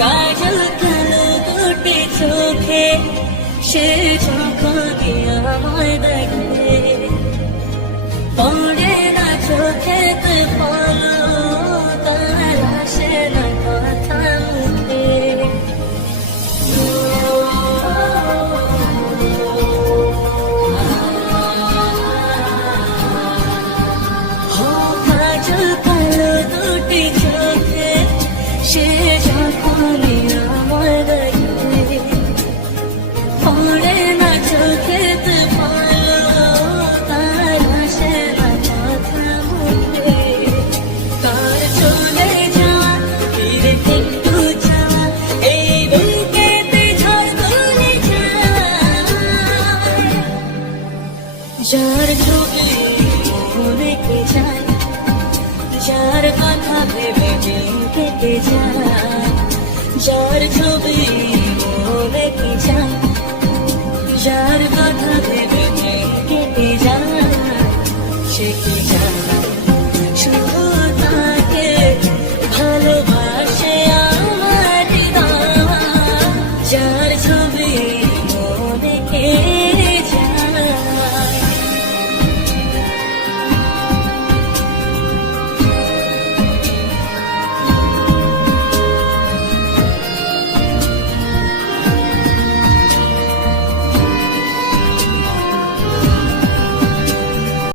কাজল কেন দুটি চোখে সে যখন আমায় যার চোখে দেখে যায় যার কথা ভেবে কেটে যায় যার ছবি